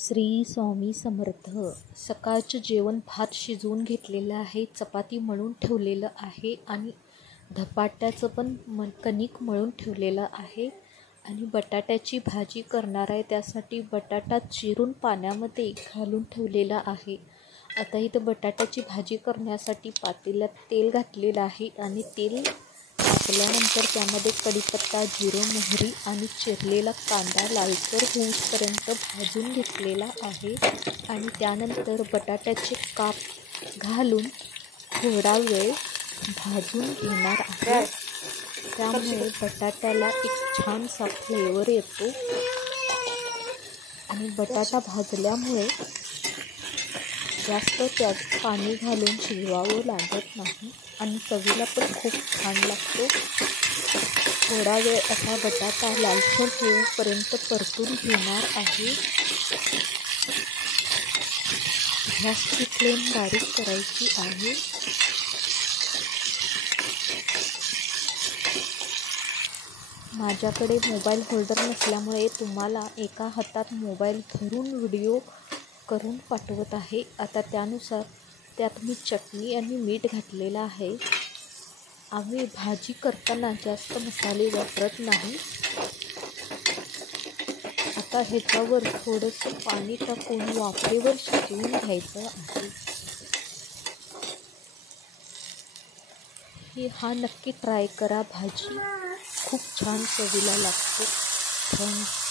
श्री स्वामी समर्थ. सकाळचं जेवण भात शिजवून घेतलेलं आहे, चपाती मळून ठेवलेलं आहे आणि धपाट्याचं पण कणिक मळून ठेवलेलं आहे आणि बटाट्याची भाजी करणार आहे. त्यासाठी बटाटा चिरून पाण्यामध्ये घालून ठेवलेला आहे. आता इथं बटाट्याची भाजी करण्यासाठी पातेल्यात तेल घातलेलं आहे आणि तेल टाकल्यानंतर त्यामध्ये कढीपत्ता, जिरं, मोहरी आणि चिरलेला कांदा लालसर होईपर्यंत भाजून घेतलेला आहे आणि त्यानंतर बटाट्याचे काप घालून थोडा वेळ भाजून घेणार आहे. त्यामुळे बटाट्याला एक छानसा फ्लेवर येतो आणि बटाटा भाजल्यामुळे जास्त त्यात पाणी घालून शिजवावं लागत नाही आणि चवीला पण खूप छान लागतो. थोडा वेळ असा बटाटा लालसर होईपर्यंत परतून घेणार आहे. गॅसची फ्लेम बारीक करायची आहे. माझ्याकडे मोबाईल होल्डर नसल्यामुळे तुम्हाला एका हातात मोबाईल धरून व्हिडिओ करून पाठवत आहे. आता त्यानुसार त्यात मी चटणी आणि मीठ घातलेलं आहे. आम्ही भाजी करताना जास्त मसाले वापरत नाही. आता ह्याच्यावर थोडंसं पाणी टाकून वाफेवर शिजवून घ्यायचं आहे. हा नक्की ट्राय करा. भाजी खूप छान चवीला लागते. थँक्स.